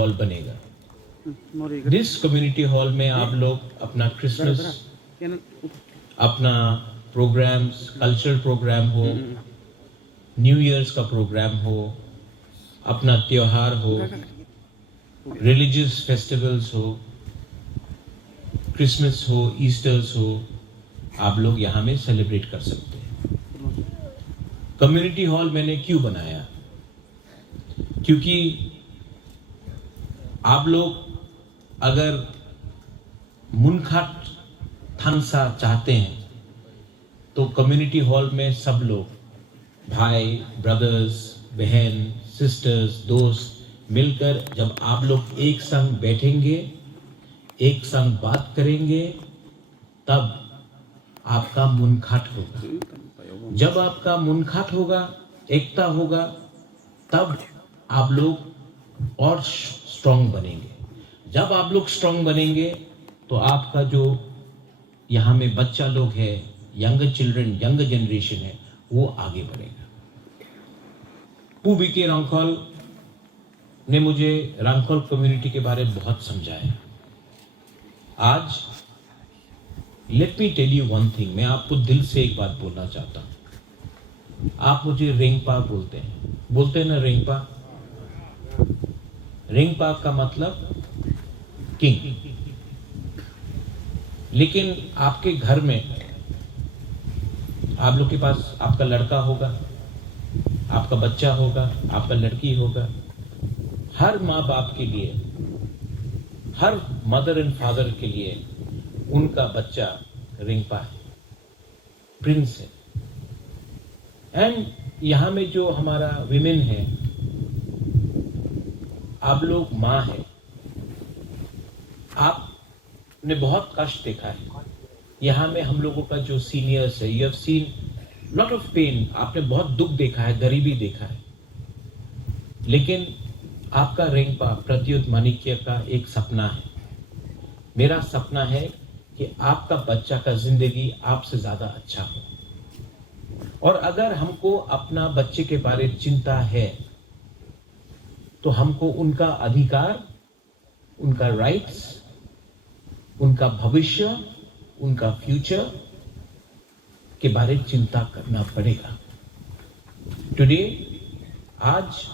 Hall बनेगा। जिस community hall में आप लोग अपना क्रिसमस, अपना प्रोग्राम्स, कल्चरल प्रोग्राम हो, न्यू ईयर्स का प्रोग्राम हो, अपना त्योहार हो, रिलीजियस फेस्टिवल्स हो, क्रिसमस हो, ईस्टर्स हो, आप लोग यहाँ में सेलिब्रेट कर सकते हैं। कम्युनिटी हॉल मैंने क्यों बनाया? क्योंकि आप लोग अगर मुनखाट थानसा चाहते हैं तो कम्युनिटी हॉल में सब लोग भाई, ब्रदर्स, बहन, सिस्टर्स, दोस्त मिलकर जब आप लोग एक संग बैठेंगे, एक संग बात करेंगे, तब आपका मुनखाट होगा। जब आपका मुनखाट होगा, एकता होगा, तब आप लोग और स्ट्रांग बनेंगे। जब आप लोग स्ट्रांग बनेंगे तो आपका जो यहाँ में बच्चा लोग है, यंग चिल्ड्रन, यंग जनरेशन है, वो आगे बढ़ेगा। पू बीके रांखल ने मुझे रांखल कम्युनिटी के बारे में बहुत समझाया। आज let me tell you one thing, मैं आपको दिल से एक बात बोलना चाहता हूं। आप मुझे रेंगपा बोलते हैं ना, रेंगपा। रेंगपा का मतलब किंग। लेकिन आपके घर में आप लोग के पास आपका लड़का होगा, आपका बच्चा होगा, आपका लड़की होगा। हर माँ बाप के लिए, हर मदर एंड फादर के लिए उनका बच्चा रिंगपा है, प्रिंस है। एंड यहां में जो हमारा विमेन है, आप लोग माँ है। आपने बहुत कष्ट देखा है। यहाँ में हम लोगों का जो सीनियर्स है, you have seen lot of pain. आपने बहुत दुख देखा है, गरीबी देखा है। लेकिन आपका रेंगपा प्रत्युत माणिक्य का एक सपना है। मेरा सपना है कि आपका बच्चा का जिंदगी आपसे ज्यादा अच्छा हो। और अगर हमको अपना बच्चे के बारे में चिंता है तो हमको उनका अधिकार, उनका राइट्स, उनका भविष्य, उनका फ्यूचर के बारे में चिंता करना पड़ेगा। टुडे, आज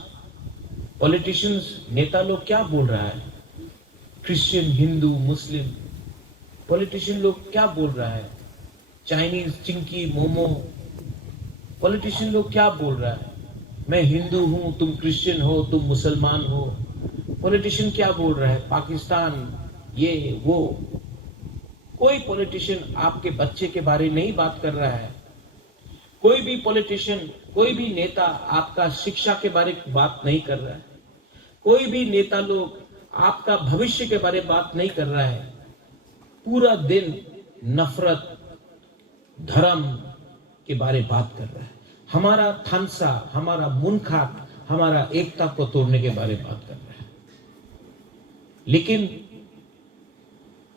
पॉलिटिशियंस, नेता लोग क्या बोल रहा है? क्रिश्चियन, हिंदू, मुस्लिम पॉलिटिशियन लोग क्या बोल रहा है? चाइनीज, चिंकी, मोमो पॉलिटिशियन लोग क्या बोल रहा है? मैं हिंदू हूं, तुम क्रिश्चियन हो, तुम मुसलमान हो। पॉलिटिशियन क्या बोल रहा है? पाकिस्तान, ये वो। कोई पॉलिटिशियन आपके बच्चे के बारे में नहीं बात कर रहा है। कोई भी पॉलिटिशियन, कोई भी नेता आपका शिक्षा के बारे में बात नहीं कर रहा है। कोई भी नेता लोग आपका भविष्य के बारे में बात नहीं कर रहा है। पूरा दिन नफरत, धर्म के बारे में बात कर रहा है। हमारा थानसा, हमारा मुनखाट, हमारा एकता को तोड़ने के बारे में बात कर रहा है। लेकिन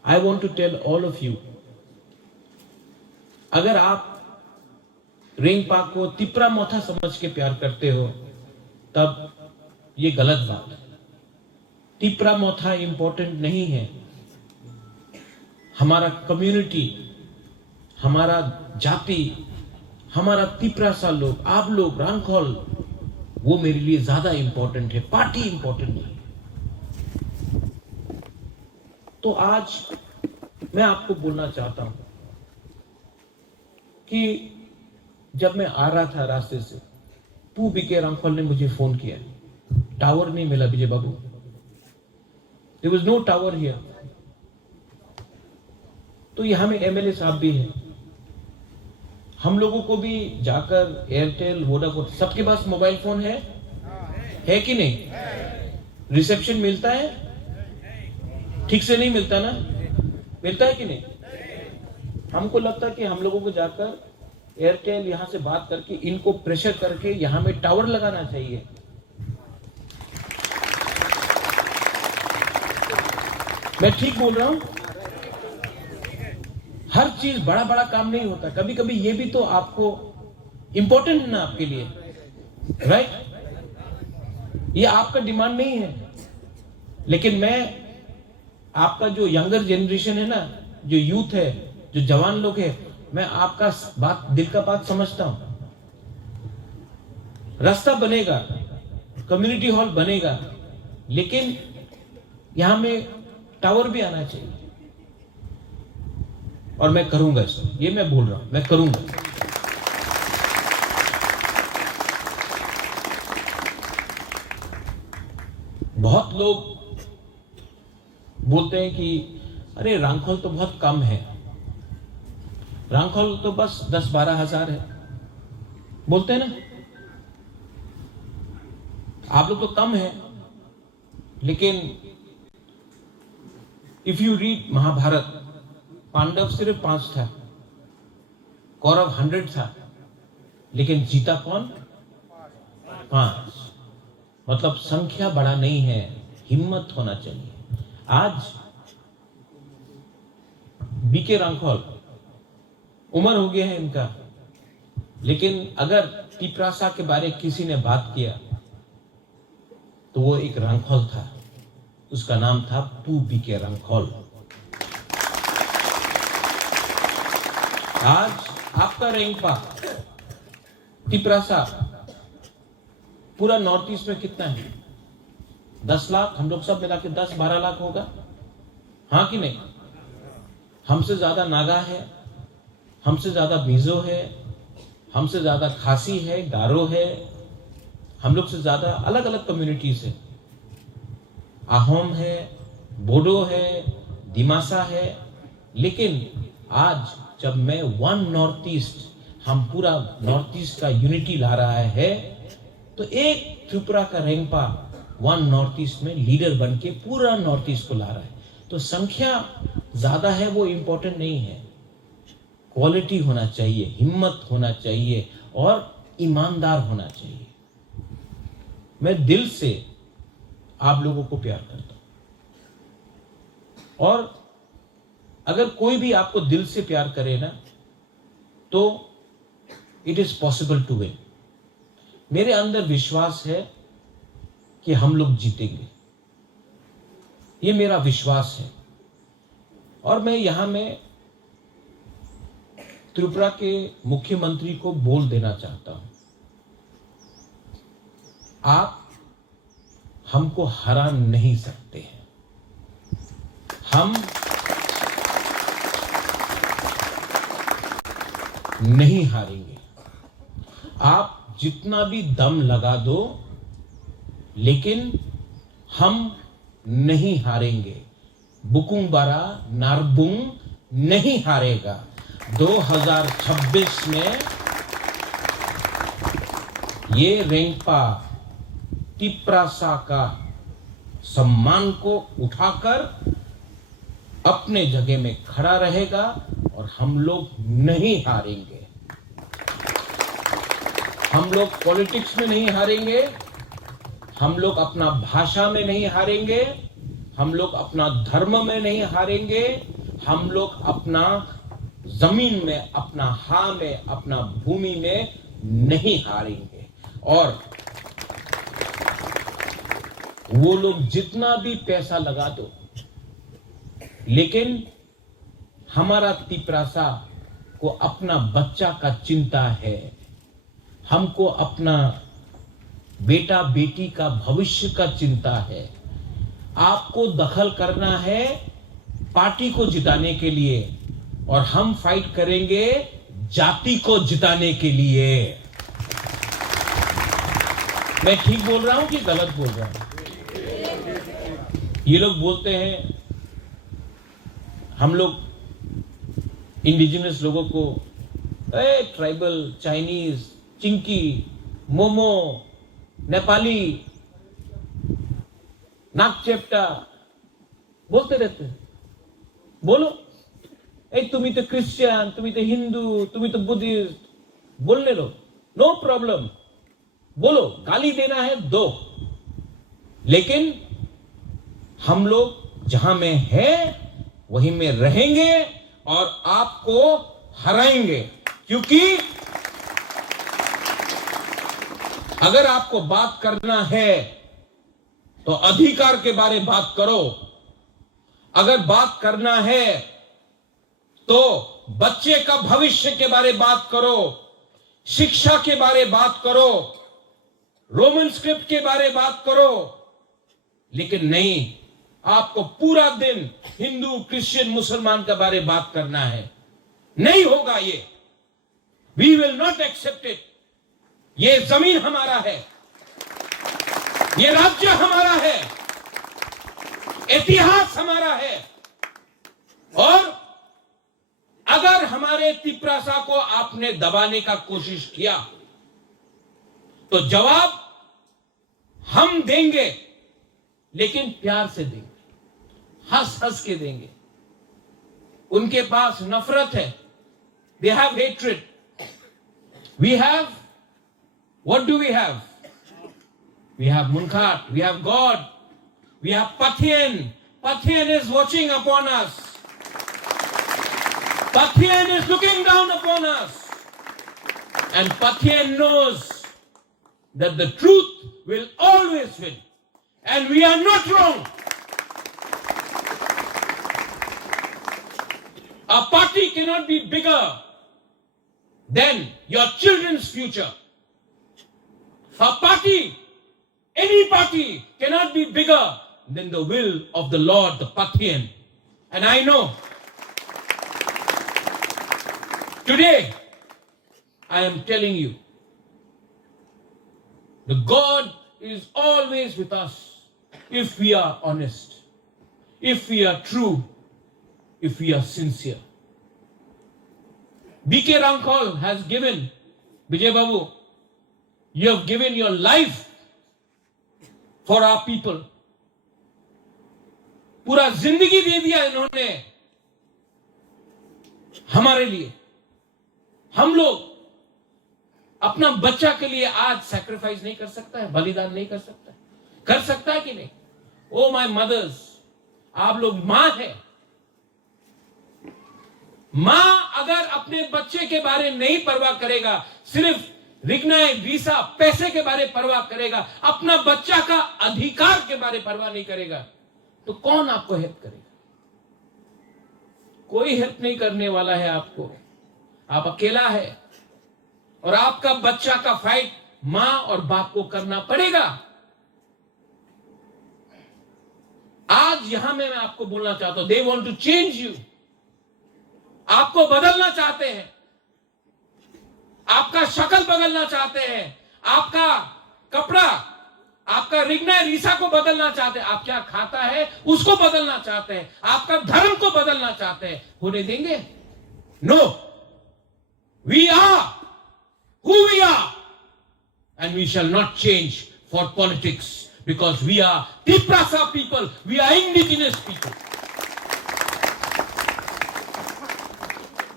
I want to tell all of you, अगर आप रेंगपा को तिपरा मोथा समझ के प्यार करते हो, तब ये गलत बात है। तिपरा मोथा इंपॉर्टेंट नहीं है। हमारा कम्युनिटी, हमारा जाति, हमारा तिपरा सा लोग, आप लोग, रांखल, वो मेरे लिए ज्यादा इंपॉर्टेंट है। पार्टी इंपॉर्टेंट नहीं। तो आज मैं आपको बोलना चाहता हूं कि जब मैं आ रहा था रास्ते से, पू बीके रांखल ने मुझे फोन किया। टावर नहीं मिला विजय बाबू, there was no tower here. तो यहां में एमएलए साहब भी हैं। हम लोगों को भी जाकर एयरटेल, वोडाफोन, सबके पास मोबाइल फोन है कि नहीं? रिसेप्शन मिलता है? ठीक से नहीं मिलता ना? मिलता है कि नहीं? हमको लगता है कि हम लोगों को जाकर एयरटेल यहां से बात करके इनको प्रेशर करके यहां में टावर लगाना चाहिए। मैं ठीक बोल रहा हूं? हर चीज बड़ा बड़ा काम नहीं होता। कभी कभी ये भी तो आपको इंपॉर्टेंट है ना आपके लिए, राइट? ये आपका डिमांड नहीं है। लेकिन मैं आपका जो यंगर जनरेशन है ना, जो यूथ है, जो जवान लोग है, मैं आपका बात, दिल का बात समझता हूं। रास्ता बनेगा, कम्युनिटी हॉल बनेगा, लेकिन यहां में टावर भी आना चाहिए। और मैं करूंगा इसको, ये मैं बोल रहा हूं, मैं करूंगा। बहुत लोग बोलते हैं कि अरे रांखोल तो बहुत कम है, रांखोल तो बस 10-12 हजार है, बोलते हैं ना, आप लोग तो कम है। लेकिन if you read Mahabharat, Pandav सिर्फ 5 था, कौरव 100 था, लेकिन जीता कौन? 5। मतलब संख्या बड़ा नहीं है, हिम्मत होना चाहिए। आज बीके रांखोल उम्र हो गया है इनका, लेकिन अगर तिपरासा के बारे किसी ने बात किया तो वो एक रांखोल था, उसका नाम था पू बीके रांखोल। आज आपका रेंगपा तिपरासा पूरा नॉर्थ ईस्ट में कितना है? 10 लाख, हम लोग सब मिला के 10-12 लाख होगा, हाँ कि नहीं? हमसे ज्यादा नागा है, हमसे ज्यादा मिजो है, हमसे ज्यादा खासी है, गारो है, हम लोग से ज्यादा अलग अलग कम्युनिटीज है, आहोम है, बोडो है, दिमासा है। लेकिन आज जब मैं वन नॉर्थ ईस्ट, हम पूरा नॉर्थ ईस्ट का यूनिटी ला रहा है, तो एक त्रिपुरा का रेंगपा वन नॉर्थ ईस्ट में लीडर बन के पूरा नॉर्थ ईस्ट को ला रहा है। तो संख्या ज्यादा है वो इंपॉर्टेंट नहीं है, क्वालिटी होना चाहिए, हिम्मत होना चाहिए और ईमानदार होना चाहिए। मैं दिल से आप लोगों को प्यार करता हूं, और अगर कोई भी आपको दिल से प्यार करे ना, तो it is possible to win. मेरे अंदर विश्वास है कि हम लोग जीतेंगे, ये मेरा विश्वास है। और मैं यहां में त्रिपुरा के मुख्यमंत्री को बोल देना चाहता हूं, आप हमको हरा नहीं सकते हैं, हम नहीं हारेंगे। आप जितना भी दम लगा दो, लेकिन हम नहीं हारेंगे। बुकुंग बारा नारबुंग नहीं हारेगा। 2026 में ये रेंगपा तिपरासा का सम्मान को उठाकर अपने जगह में खड़ा रहेगा और हम लोग नहीं हारेंगे। हम लोग पॉलिटिक्स में नहीं हारेंगे, हम लोग अपना भाषा में नहीं हारेंगे, हम लोग अपना धर्म में नहीं हारेंगे, हम लोग अपना जमीन में, अपना हा में, अपना भूमि में नहीं हारेंगे। और वो लोग जितना भी पैसा लगा दो, लेकिन हमारा तिपरासा को अपना बच्चा का चिंता है, हमको अपना बेटा बेटी का भविष्य का चिंता है। आपको दखल करना है पार्टी को जिताने के लिए, और हम फाइट करेंगे जाति को जिताने के लिए। मैं ठीक बोल रहा हूं कि गलत बोल रहा हूं? ये लोग बोलते हैं, हम लोग इंडिजिनस लोगों को ट्राइबल, चाइनीज, चिंकी, मोमो, नेपाली, नागचेप्टा बोलते रहते हैं। बोलो, तुम्ही तो क्रिश्चियन, तुम्ही तो हिंदू, तुम्ही तो बुद्धिस्ट, बोलने लो, नो प्रॉब्लम, बोलो, गाली देना है दो, लेकिन हम लोग जहां में है वहीं में रहेंगे और आपको हराएंगे। क्योंकि अगर आपको बात करना है तो अधिकार के बारे बात करो। अगर बात करना है तो बच्चे का भविष्य के बारे बात करो, शिक्षा के बारे बात करो, रोमन स्क्रिप्ट के बारे बात करो। लेकिन नहीं, आपको पूरा दिन हिंदू, क्रिश्चियन, मुसलमान के बारे बात करना है। नहीं होगा ये। We will not accept it. ये जमीन हमारा है, ये राज्य हमारा है, इतिहास हमारा है। और अगर हमारे तिप्रासा को आपने दबाने का कोशिश किया तो जवाब हम देंगे, लेकिन प्यार से देंगे, हंस हंस के देंगे। उनके पास नफरत है, they have hatred. We have, what do we have? We have Munkhat, we have God, we have Pathian. Pathian is watching upon us. Pathian is looking down upon us. And Pathian knows that the truth will always win. And we are not wrong. A party cannot be bigger than your children's future. A party, any party, cannot be bigger than the will of the Lord, the Pathian. And I know, today, I am telling you, the God is always with us if we are honest, if we are true, if we are sincere. B.K. Rankol has given, Vijay Babu, you have given your life for our people. पूरा जिंदगी दे दिया इन्होंने हमारे लिए। हम लोग अपना बच्चा के लिए आज सैक्रिफाइस नहीं कर सकता है, बलिदान नहीं कर सकता है? कर सकता है कि नहीं? ओ माय मदर्स, आप लोग मां है। मां अगर अपने बच्चे के बारे नहीं परवाह करेगा, सिर्फ रिग्नाए वीसा पैसे के बारे परवाह करेगा, अपना बच्चा का अधिकार के बारे परवाह नहीं करेगा, तो कौन आपको हेल्प करेगा? कोई हेल्प नहीं करने वाला है आपको। आप अकेला है और आपका बच्चा का फाइट मां और बाप को करना पड़ेगा। आज यहां में मैं आपको बोलना चाहता हूं, they want to change you. आपको बदलना चाहते हैं, आपका शक्ल बदलना चाहते हैं, आपका कपड़ा, आपका रिग्ना रीसा को बदलना चाहते हैं, आप क्या खाता है उसको बदलना चाहते हैं, आपका धर्म को बदलना चाहते हैं। होने देंगे? No, we are who we are, and we shall not change for politics, because we are Tiprasa people, we are indigenous people.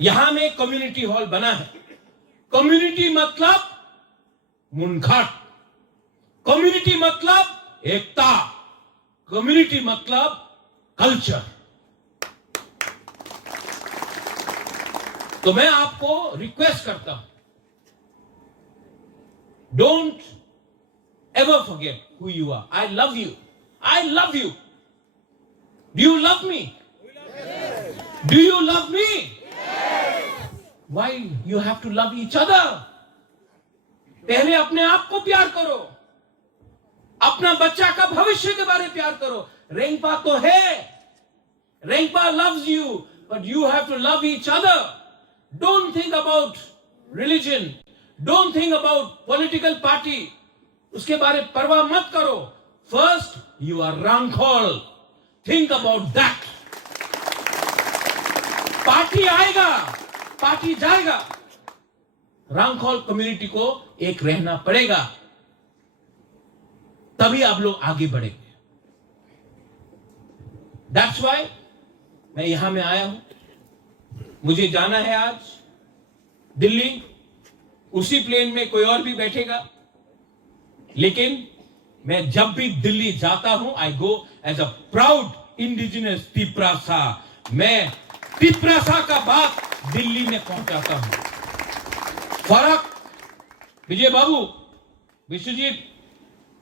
यहां में कम्युनिटी हॉल बना है। कम्युनिटी मतलब मुनघाट, कम्युनिटी मतलब एकता, कम्युनिटी मतलब कल्चर। तो मैं आपको रिक्वेस्ट करता हूं, don't ever forget who you are. I love you. I love you. Do you love me? Yes. Do you love me? Yes. Why you have to love each other? पहले अपने आप को प्यार करो, अपना बच्चा का भविष्य के बारे में प्यार करो। रेंगपा तो है, रेंगपा loves you, but you have to love each other. Don't think about religion. Don't think about political party. उसके बारे में परवाह मत करो। First, you are Rankol. Think about that. Party आएगा, पार्टी जाएगा, रांखोल कम्युनिटी को एक रहना पड़ेगा, तभी आप लोग आगे बढ़ेंगे। That's why मैं यहां में आया हूं। मुझे जाना है आज दिल्ली, उसी प्लेन में कोई और भी बैठेगा, लेकिन मैं जब भी दिल्ली जाता हूं, I go as a proud indigenous Tiprasa. मैं तिप्रासा का बात दिल्ली में पहुंचाता हूं। फर्क विजय बाबू, विश्वजीत,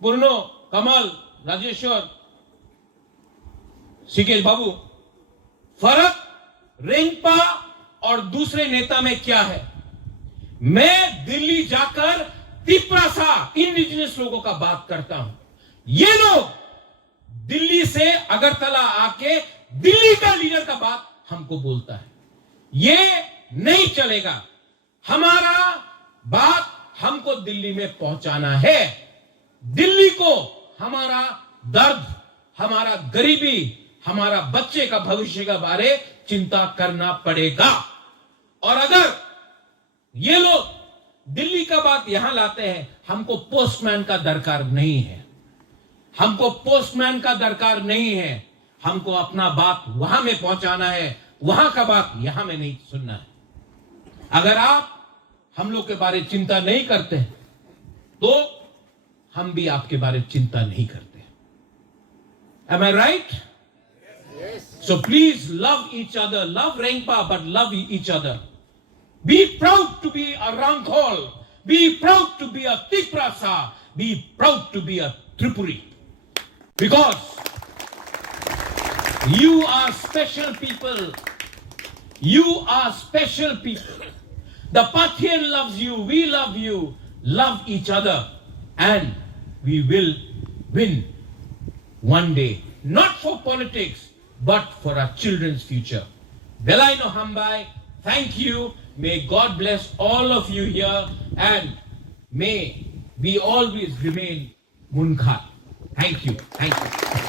पूर्णो, कमल, राजेश्वर, सिकेश बाबू, फर्क रेंगपा और दूसरे नेता में क्या है? मैं दिल्ली जाकर तिपरासा इंडिजिनस लोगों का बात करता हूं। ये लोग दिल्ली से अगरतला आके दिल्ली का लीडर का बात हमको बोलता है। ये नहीं चलेगा। हमारा बात हमको दिल्ली में पहुंचाना है। दिल्ली को हमारा दर्द, हमारा गरीबी, हमारा बच्चे का भविष्य का बारे चिंता करना पड़ेगा। और अगर ये लोग दिल्ली का बात यहां लाते हैं, हमको पोस्टमैन का दरकार नहीं है। हमको पोस्टमैन का दरकार नहीं है। हमको अपना बात वहां में पहुंचाना है, वहां का बात यहां में नहीं सुनना है। अगर आप हम लोग के बारे चिंता नहीं करते तो हम भी आपके बारे चिंता नहीं करते। Am I right? Yes. So please love each other. Love Rengpa, but love each other. Be proud to be a Ranghol. Be proud to be a Tiprasa. Be proud to be a Tripuri. Because you are special people. You are special people. The Pathian loves you. We love you. Love each other. And we will win one day. Not for politics, but for our children's future. Belaino Hambai, thank you. May God bless all of you here. And may we always remain Munkhat. Thank you. Thank you.